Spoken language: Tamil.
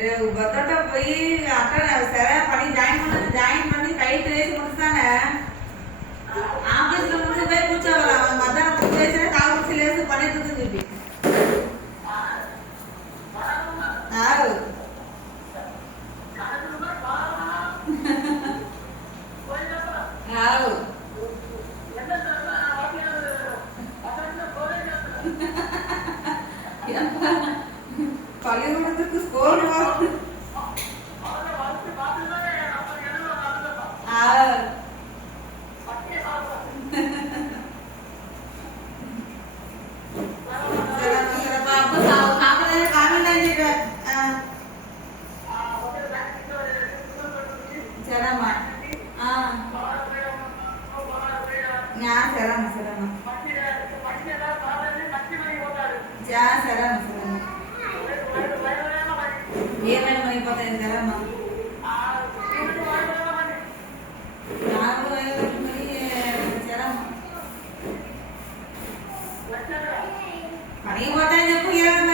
பத்தோட்ட போய் அட்டன் சரி பண்ணி ஜாயின் பண்ணி கைட்டு வச்சு முடிச்சுதானே ஆபீஸ்ல முடிச்சு போய் பூச்சா வரலாம் மத்தியானம் பூச்சி வச்சு கால் குச்சில இருந்து பண்ணிட்டு சொல்லி பள்ளிக்கூடத்துக்கு ஸ்கூல் சரிம்மா ഞാൻ സലാം സലാം ജാ സലാം സലാം ఏమైనా అయిపోతాయి సలామా నాకు మరి సలామా పని పోతాయని చెప్పు